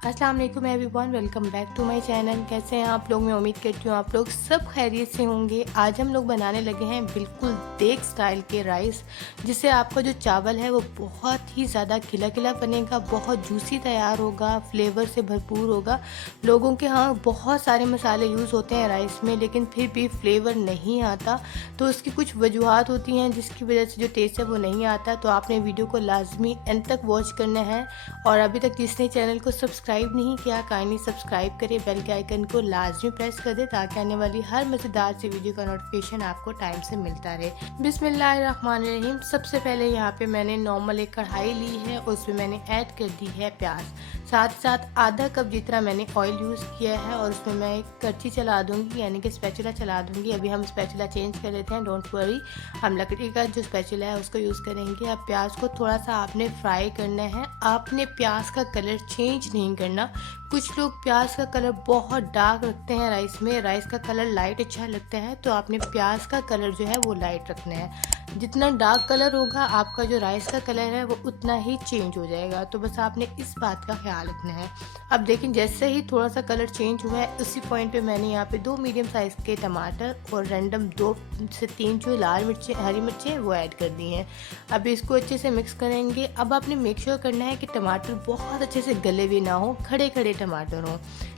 अस्सलाम वालेकुम everyone, welcome back to my channel. कैसे हैं आप लोग? मैं उम्मीद करती हूँ आप लोग सब खैरियत से होंगे। आज हम लोग बनाने लगे हैं बिल्कुल देग स्टाइल के राइस, जिससे आपका जो चावल है वो बहुत ही ज़्यादा खिला खिला बनेगा, बहुत जूसी तैयार होगा, फ्लेवर से भरपूर होगा। लोगों के यहाँ बहुत सारे मसाले यूज़ होते हैं राइस में, लेकिन फिर भी फ्लेवर नहीं आता। तो उसकी कुछ वजूहत होती हैं जिसकी वजह से जो टेस्ट है वो नहीं आता। तो आपने वीडियो को लाजमी एंड तक वॉच करना है। और अभी तक जिसने चैनल को सब्सक्राइब नहीं किया, काइंडली सब्सक्राइब करें, बेल के आइकन को लाजमी प्रेस कर दे ताकि आने वाली हर मज़ेदार सी वीडियो का नोटिफिकेशन आपको टाइम से मिलता रहे। बिस्मिल्लाहिर्रहमानिर्रहीम। सबसे पहले यहाँ पे मैंने नॉर्मल एक कढ़ाई ली है, उसमें मैंने ऐड कर दी है प्याज, साथ साथ आधा कप जितना मैंने ऑयल यूज़ किया है। और उसमें मैं एक करछी चला दूँगी, यानी कि स्पैचुला चला दूँगी। अभी हम स्पैचुला चेंज कर लेते हैं, डोंट वरी, हम लकड़ी का जो स्पैचुला है उसको यूज़ करेंगे। अब प्याज को थोड़ा सा आपने फ्राई करना है, आपने प्याज का कलर चेंज नहीं करना। कुछ लोग प्याज का कलर बहुत डार्क रखते हैं राइस में, राइस का कलर लाइट अच्छा लगता है, तो आपने प्याज का कलर जो है वो लाइट रखना है। जितना डार्क कलर होगा आपका जो राइस का कलर है वो उतना ही चेंज हो जाएगा, तो बस आपने इस बात का ख्याल रखना है। अब देखें, जैसे ही थोड़ा सा कलर चेंज हुआ है उसी पॉइंट पे मैंने यहाँ पे 2 मीडियम साइज़ के टमाटर और रैंडम 2 से 3 जो लाल मिर्चें, हरी मिर्चें वो ऐड कर दी हैं। अब इसको अच्छे से मिक्स करेंगे। अब आपने मेक श्योर करना है कि टमाटर बहुत अच्छे से गले हुए ना हो, खड़े खड़े टमाटर हों।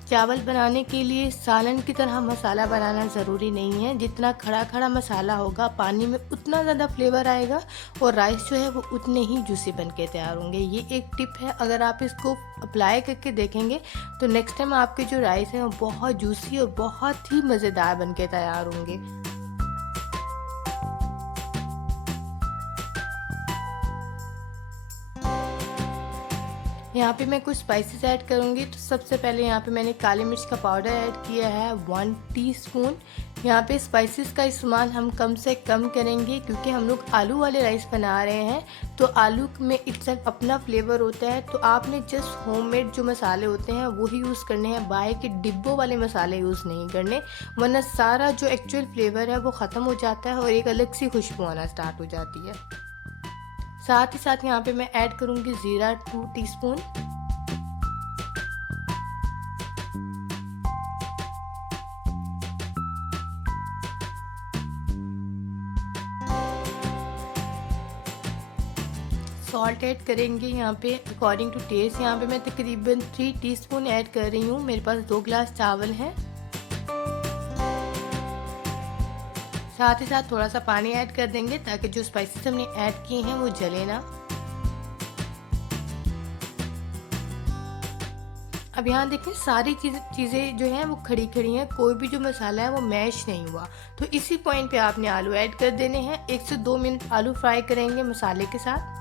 चावल बनाने के लिए सालन की तरह मसाला बनाना ज़रूरी नहीं है। जितना खड़ा खड़ा मसाला होगा पानी में उतना ज़्यादा फ्लेवर आएगा और राइस जो है वो उतने ही जूसी बन के तैयार होंगे। ये एक टिप है, अगर आप इसको अप्लाई करके देखेंगे तो नेक्स्ट टाइम आपके जो राइस हैं वो बहुत जूसी और बहुत ही मज़ेदार बन के तैयार होंगे। यहाँ पे मैं कुछ स्पाइसेस ऐड करूँगी। तो सबसे पहले यहाँ पे मैंने काली मिर्च का पाउडर ऐड किया है 1 टीस्पून। यहाँ पे स्पाइसेस का इस्तेमाल हम कम से कम करेंगे क्योंकि हम लोग आलू वाले राइस बना रहे हैं, तो आलू में इट्सेल्फ अपना फ्लेवर होता है। तो आपने जस्ट होममेड जो मसाले होते हैं वही यूज़ करने हैं, बाहर के डिब्बों वाले मसाले यूज़ नहीं करने, वरना सारा जो एक्चुअल फ्लेवर है वो ख़त्म हो जाता है और एक अलग सी खुशबू आना स्टार्ट हो जाती है। साथ ही साथ यहाँ पे मैं ऐड करूँगी ज़ीरा 2 टीस्पून। सॉल्ट ऐड करेंगे यहाँ पे अकॉर्डिंग टू टेस्ट। यहाँ पे मैं तकरीबन 3 टीस्पून ऐड कर रही हूँ। मेरे पास 2 गिलास चावल हैं। साथ ही साथ थोड़ा सा पानी ऐड कर देंगे ताकि जो स्पाइसेस हमने ऐड किए हैं वो जले ना। अब यहाँ देखें, सारी चीज़ें जो हैं वो खड़ी खड़ी हैं, कोई भी जो मसाला है वो मैश नहीं हुआ। तो इसी पॉइंट पे आपने आलू ऐड कर देने हैं। 1 से 2 मिनट आलू फ्राई करेंगे मसाले के साथ।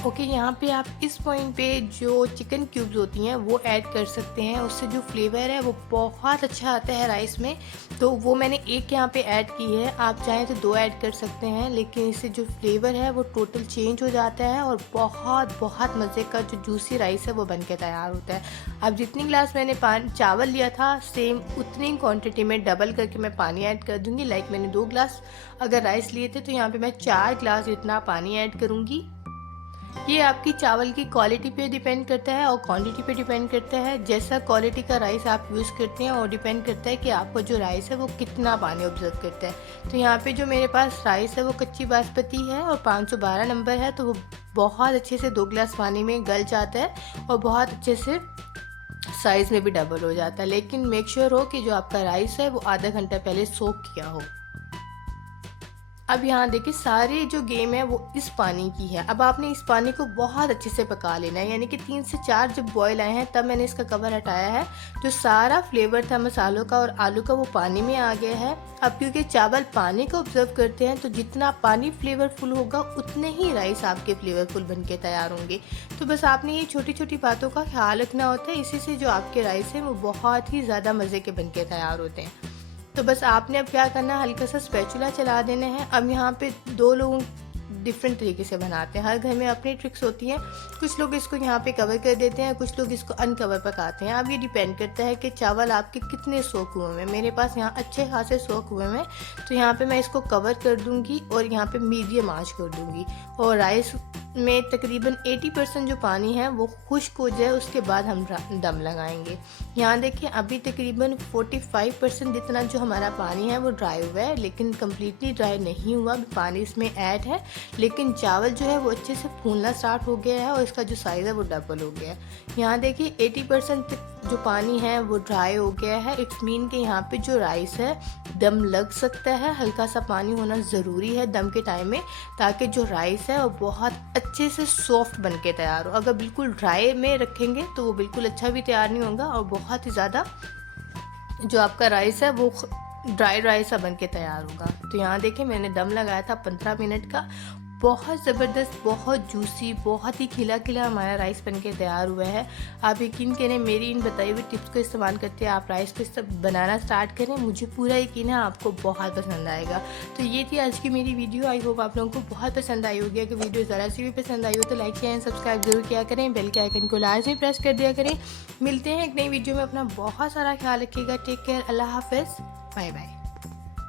ओके, यहाँ पे आप इस पॉइंट पे जो चिकन क्यूब्स होती हैं वो ऐड कर सकते हैं, उससे जो फ्लेवर है वो बहुत अच्छा आता है राइस में। तो वो मैंने एक यहाँ पे ऐड की है, आप चाहें तो 2 ऐड कर सकते हैं, लेकिन इससे जो फ्लेवर है वो टोटल चेंज हो जाता है और बहुत बहुत मज़े का जो जूसी राइस है वो बन के तैयार होता है। अब जितनी गिलास मैंने चावल लिया था सेम उतनी क्वान्टिटी में डबल करके मैं पानी ऐड कर दूँगी। लाइक मैंने 2 गिलास अगर राइस लिए थे तो यहाँ पर मैं 4 गिलास इतना पानी ऐड करूँगी। ये आपकी चावल की क्वालिटी पे डिपेंड करता है और क्वांटिटी पे डिपेंड करता है। जैसा क्वालिटी का राइस आप यूज़ करते हैं और डिपेंड करता है कि आपका जो राइस है वो कितना पानी ऑब्जर्व करता है। तो यहाँ पे जो मेरे पास राइस है वो कच्ची बासमती है और 512 नंबर है, तो वो बहुत अच्छे से 2 गिलास पानी में गल जाता है और बहुत अच्छे से साइज़ में भी डबल हो जाता है। लेकिन मेक श्योर हो कि जो आपका राइस है वो आधा घंटा पहले सोक किया हो। अब यहाँ देखिए, सारी जो गेम है वो इस पानी की है। अब आपने इस पानी को बहुत अच्छे से पका लेना है, यानी कि 3 से 4 जब बॉयल आए हैं तब मैंने इसका कवर हटाया है। जो सारा फ्लेवर था मसालों का और आलू का वो पानी में आ गया है। अब क्योंकि चावल पानी को ऑब्जर्व करते हैं, तो जितना पानी फ्लेवरफुल होगा उतने ही राइस आपके फ्लेवरफुल बन के तैयार होंगे। तो बस आपने ये छोटी छोटी बातों का ख्याल रखना होता है, इसी से जो आपके राइस हैं वो बहुत ही ज़्यादा मज़े के बन के तैयार होते हैं। तो बस आपने अब क्या करना है, हल्का सा स्पैचुला चला देना है। अब यहाँ पे 2 लोगों डिफरेंट तरीके से बनाते हैं। हर घर में अपनी ट्रिक्स होती हैं। कुछ लोग इसको यहाँ पे कवर कर देते हैं, कुछ लोग इसको अनकवर पकाते हैं। अब ये डिपेंड करता है कि चावल आपके कितने सोख हुए हैं। मेरे पास यहाँ अच्छे खासे सोख हुए हैं, तो यहाँ पे मैं इसको कवर कर दूँगी और यहाँ पे मीडियम आंच कर दूँगी। और राइस में तकरीबन 80% जो पानी है वो खुश्क हो जाए, उसके बाद हम दम लगाएंगे। यहाँ देखिए अभी तकरीबन 45% जितना जो हमारा पानी है वो ड्राई हुआ है, लेकिन कम्प्लीटली ड्राई नहीं हुआ, पानी इसमें ऐड है। लेकिन चावल जो है वो अच्छे से फूलना स्टार्ट हो गया है और इसका जो साइज़ है वो डबल हो गया है। यहाँ देखिए 80% जो पानी है वो ड्राई हो गया है। इट्स मीन कि यहाँ पे जो राइस है दम लग सकता है। हल्का सा पानी होना ज़रूरी है दम के टाइम में, ताकि जो राइस है वो बहुत अच्छे से सॉफ्ट बन के तैयार हो। अगर बिल्कुल ड्राई में रखेंगे तो वो बिल्कुल अच्छा भी तैयार नहीं होगा और बहुत ही ज़्यादा जो आपका राइस है वो ड्राई सा बन के तैयार होगा। तो यहाँ देखिए मैंने दम लगाया था 15 मिनट का। बहुत ज़बरदस्त, बहुत जूसी, बहुत ही खिला खिला हमारा राइस बन के तैयार हुआ है। आप यकीन करें, मेरी इन बताई हुई टिप्स को इस्तेमाल करते आप राइस को बनाना स्टार्ट करें, मुझे पूरा यकीन है आपको बहुत पसंद आएगा। तो ये थी आज की मेरी वीडियो। आई होप आप लोगों को बहुत पसंद आई होगी। अगर वीडियो ज़रा सी भी पसंद आई हो तो लाइक शेयर एंड सब्सक्राइब जरूर किया करें। बेल के आइकन को लाजमी प्रेस कर दिया करें। मिलते हैं एक नई वीडियो में। अपना बहुत सारा ख्याल रखिएगा। Take care. अल्लाह हाफ़िज़। Bye bye.